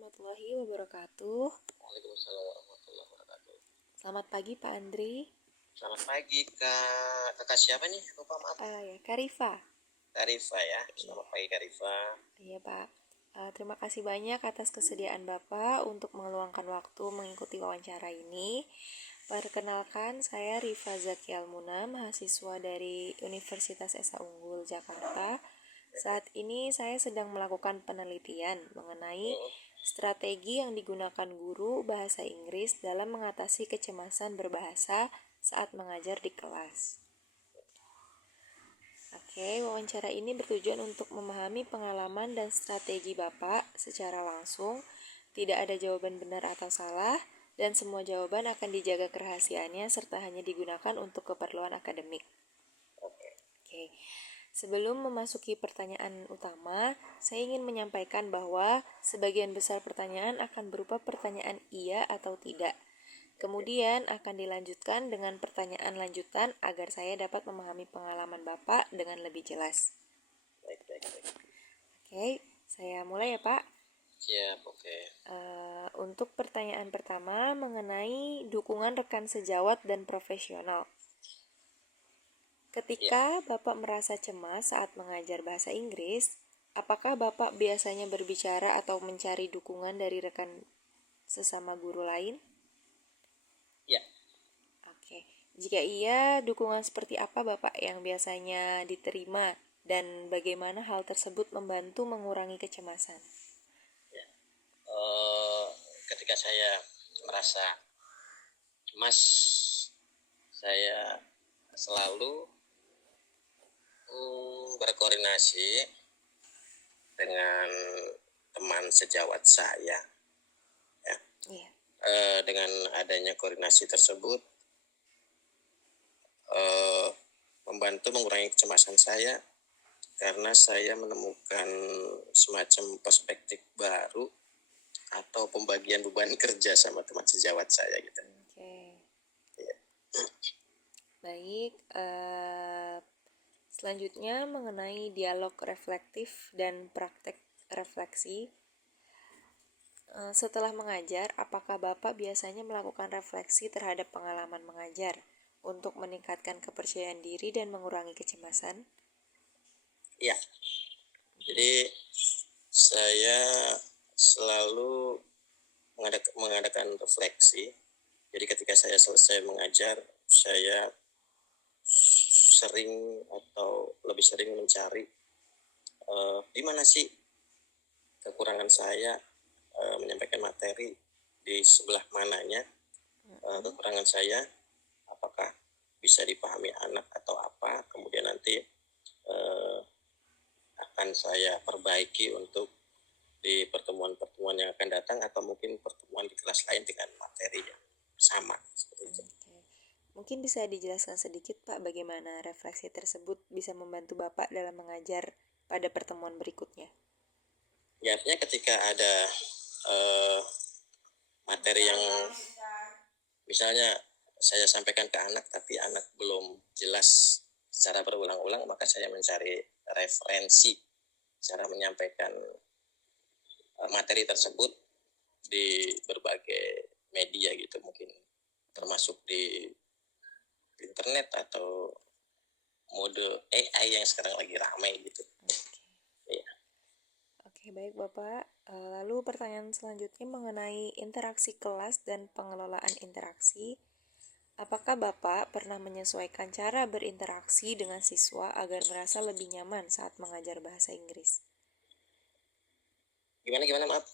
warahmatullahi wabarakatuh. Waalaikumsalam warahmatullahi wabarakatuh. Selamat pagi Pak Andri. Selamat pagi kakak siapa nih? Lupa maaf. Kak Rifa. Kak Rifa ya. Selamat pagi Kak Rifa. Iya Pak. Terima kasih banyak atas kesediaan Bapak untuk meluangkan waktu mengikuti wawancara ini. Perkenalkan, saya Rifa Zaki Almuna, mahasiswa dari Universitas Esa Unggul Jakarta. Saat ini saya sedang melakukan penelitian mengenai strategi yang digunakan guru bahasa Inggris dalam mengatasi kecemasan berbahasa saat mengajar di kelas. Wawancara ini bertujuan untuk memahami pengalaman dan strategi Bapak secara langsung. Tidak ada jawaban benar atau salah, dan semua jawaban akan dijaga kerahasiaannya serta hanya digunakan untuk keperluan akademik. Sebelum memasuki pertanyaan utama, saya ingin menyampaikan bahwa sebagian besar pertanyaan akan berupa pertanyaan iya atau tidak. Kemudian akan dilanjutkan dengan pertanyaan lanjutan agar saya dapat memahami pengalaman Bapak dengan lebih jelas. Baik. Saya mulai ya Pak. Siap, oke. Untuk pertanyaan pertama mengenai dukungan rekan sejawat dan profesional. Ketika Bapak merasa cemas saat mengajar bahasa Inggris, apakah Bapak biasanya berbicara atau mencari dukungan dari rekan sesama guru lain? Ya. Jika iya, dukungan seperti apa Bapak yang biasanya diterima dan bagaimana hal tersebut membantu mengurangi kecemasan? Ketika saya merasa cemas, saya selalu berkoordinasi dengan teman sejawat saya. Dengan adanya koordinasi tersebut membantu mengurangi kecemasan saya karena saya menemukan semacam perspektif baru atau pembagian beban kerja sama teman sejawat saya gitu. Ya. Baik, selanjutnya mengenai dialog reflektif dan praktek refleksi. Setelah mengajar, apakah Bapak biasanya melakukan refleksi terhadap pengalaman mengajar untuk meningkatkan kepercayaan diri dan mengurangi kecemasan? Iya. Jadi saya selalu mengadakan refleksi. Jadi ketika saya selesai mengajar, saya sering atau lebih sering mencari di mana sih kekurangan saya menyampaikan materi, di sebelah mananya kekurangan saya, apakah bisa dipahami anak atau apa, kemudian nanti akan saya perbaiki untuk di pertemuan-pertemuan yang akan datang atau mungkin pertemuan di kelas lain dengan materi yang sama seperti itu. Mungkin bisa dijelaskan sedikit Pak bagaimana refleksi tersebut bisa membantu Bapak dalam mengajar pada pertemuan berikutnya? Ya, artinya ketika ada materi yang misalnya saya sampaikan ke anak tapi anak belum jelas secara berulang-ulang, maka saya mencari referensi cara menyampaikan materi tersebut di berbagai media gitu, mungkin termasuk di internet atau mode AI yang sekarang lagi ramai gitu. Baik Bapak. Lalu pertanyaan selanjutnya mengenai interaksi kelas dan pengelolaan interaksi. Apakah Bapak pernah menyesuaikan cara berinteraksi dengan siswa agar merasa lebih nyaman saat mengajar bahasa Inggris? Gimana maaf?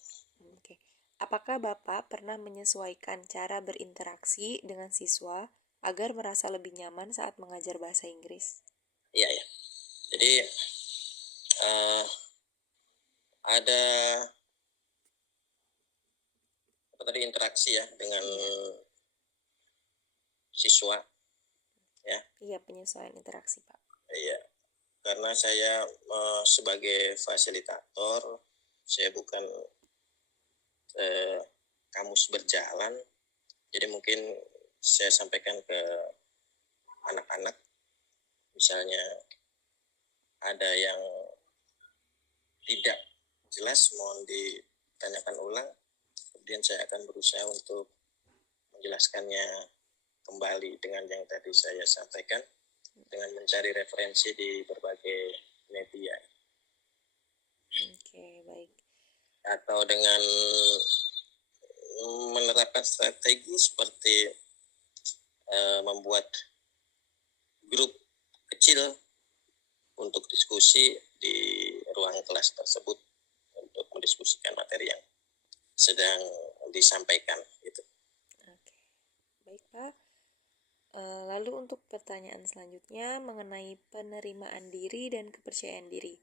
Apakah Bapak pernah menyesuaikan cara berinteraksi dengan siswa agar merasa lebih nyaman saat mengajar bahasa Inggris? Iya. Jadi ada interaksi ya dengan siswa ya. Iya, penyesuaian interaksi Pak. Iya, karena saya sebagai fasilitator, saya bukan kamus berjalan, jadi mungkin saya sampaikan ke anak-anak, misalnya ada yang tidak jelas mohon ditanyakan ulang, kemudian saya akan berusaha untuk menjelaskannya kembali dengan yang tadi saya sampaikan, dengan mencari referensi di berbagai media. Oke, baik. Atau dengan menerapkan strategi seperti membuat grup kecil untuk diskusi di ruang kelas tersebut untuk mendiskusikan materi yang sedang disampaikan gitu. Oke, baik Pak. Lalu untuk pertanyaan selanjutnya mengenai penerimaan diri dan kepercayaan diri.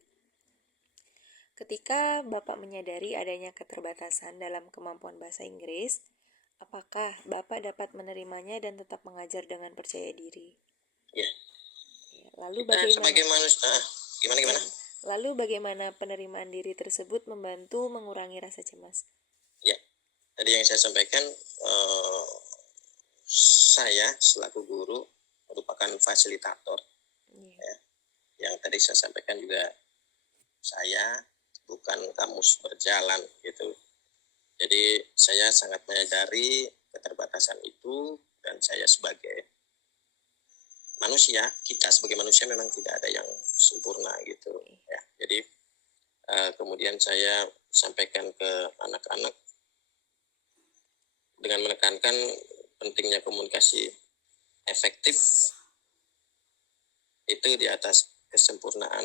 Ketika Bapak menyadari adanya keterbatasan dalam kemampuan bahasa Inggris, apakah Bapak dapat menerimanya dan tetap mengajar dengan percaya diri? Ya. Lalu Kita bagaimana? sebagai manusia, gimana? Lalu bagaimana penerimaan diri tersebut membantu mengurangi rasa cemas? Ya, tadi yang saya sampaikan, saya selaku guru merupakan fasilitator. Ya. Yang tadi saya sampaikan juga, saya bukan kamus berjalan gitu. Jadi saya sangat menyadari keterbatasan itu, dan saya sebagai manusia, kita sebagai manusia memang tidak ada yang sempurna gitu ya. Jadi kemudian saya sampaikan ke anak-anak dengan menekankan pentingnya komunikasi efektif itu di atas kesempurnaan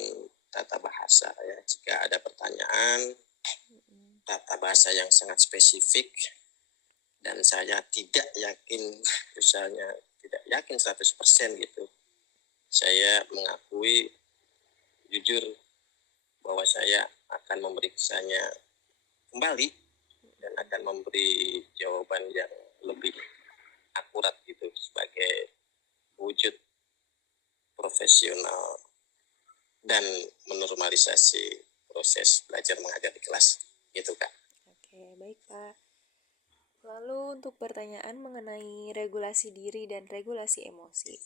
tata bahasa ya. Jika ada pertanyaan tata bahasa yang sangat spesifik dan saya tidak yakin, misalnya tidak yakin 100% gitu, saya mengakui jujur bahwa saya akan memeriksanya kembali dan akan memberi jawaban yang lebih akurat gitu sebagai wujud profesional dan menormalisasi proses belajar mengajar di kelas gitu Kak. Oke, baik Pak. Lalu untuk pertanyaan mengenai regulasi diri dan regulasi emosi.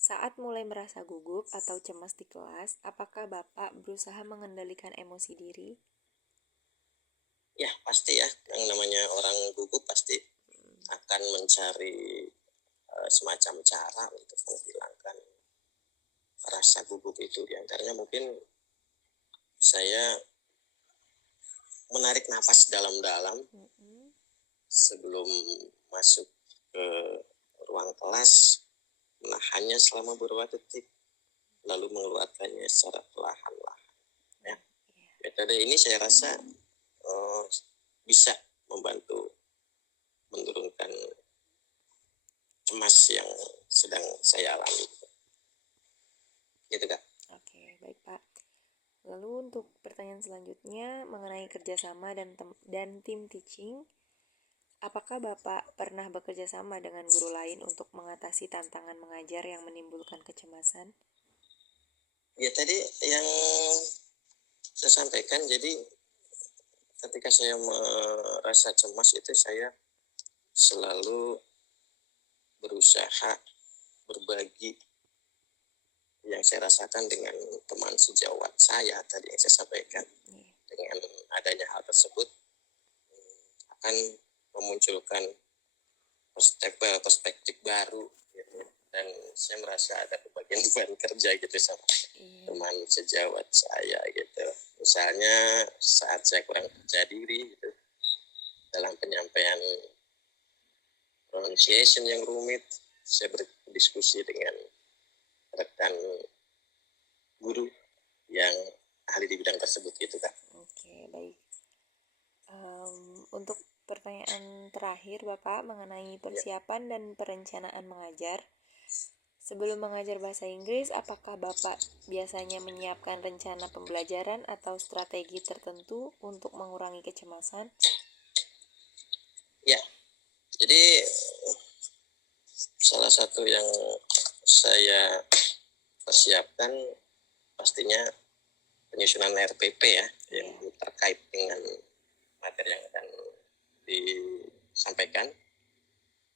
Saat mulai merasa gugup atau cemas di kelas, apakah Bapak berusaha mengendalikan emosi diri? Ya pasti ya, yang namanya orang gugup pasti akan mencari semacam cara untuk menghilangkan rasa gugup itu. Di antaranya mungkin saya menarik nafas dalam-dalam sebelum masuk ke ruang kelas, menahannya selama beberapa detik, lalu mengeluarkannya secara perlahan-lahan. Ya. Metode ini saya rasa bisa membantu menurunkan cemas yang sedang saya alami. Gitu Kak. Oke, baik Pak. Lalu untuk pertanyaan selanjutnya mengenai kerjasama dan tim teaching, apakah Bapak pernah bekerja sama dengan guru lain untuk mengatasi tantangan mengajar yang menimbulkan kecemasan? Ya tadi yang saya sampaikan, jadi ketika saya merasa cemas itu saya selalu berusaha berbagi yang saya rasakan dengan teman sejawat saya tadi yang saya sampaikan. Dengan adanya hal tersebut akan memunculkan perspektif baru gitu. Dan saya merasa ada pembagian beban kerja gitu sama teman sejawat saya gitu. Misalnya saat saya kurang percaya diri gitu, dalam penyampaian pronunciation yang rumit, saya berdiskusi dengan rekan guru yang ahli di bidang tersebut gitu Kak. Oke, baik. Untuk pertanyaan terakhir Bapak mengenai persiapan dan perencanaan mengajar. Sebelum mengajar bahasa Inggris, apakah Bapak biasanya menyiapkan rencana pembelajaran atau strategi tertentu untuk mengurangi kecemasan? Ya, jadi salah satu yang saya persiapkan pastinya penyusunan RPP ya, yang terkait dengan materi yang akan disampaikan.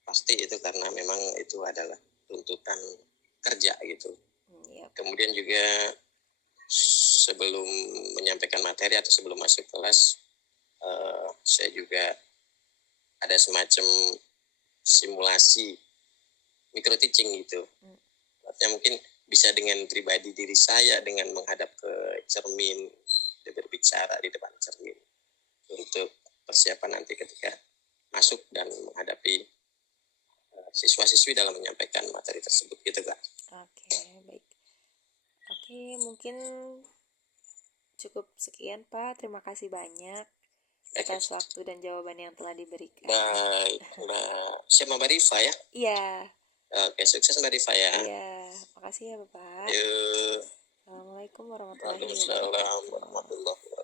Pasti itu karena memang itu adalah tuntutan kerja gitu. Kemudian juga sebelum menyampaikan materi atau sebelum masuk kelas, saya juga ada semacam simulasi micro teaching gitu. Artinya mungkin bisa dengan pribadi diri saya dengan menghadap ke cermin, berbicara di depan cermin untuk persiapan nanti ketika masuk dan menghadapi siswa-siswi dalam menyampaikan materi tersebut gitu Kak. Oke, baik. Oke, mungkin cukup sekian Pak. Terima kasih banyak atas waktu dan jawaban yang telah diberikan. Baik, siapa Mbak Rifa ya? Iya. Oke, sukses Mbak Rifa ya. Iya, makasih ya Bapak. Yuk. Assalamualaikum warahmatullahi Waalaikumsalam wabarakatuh. warahmatullahi wabarakatuh.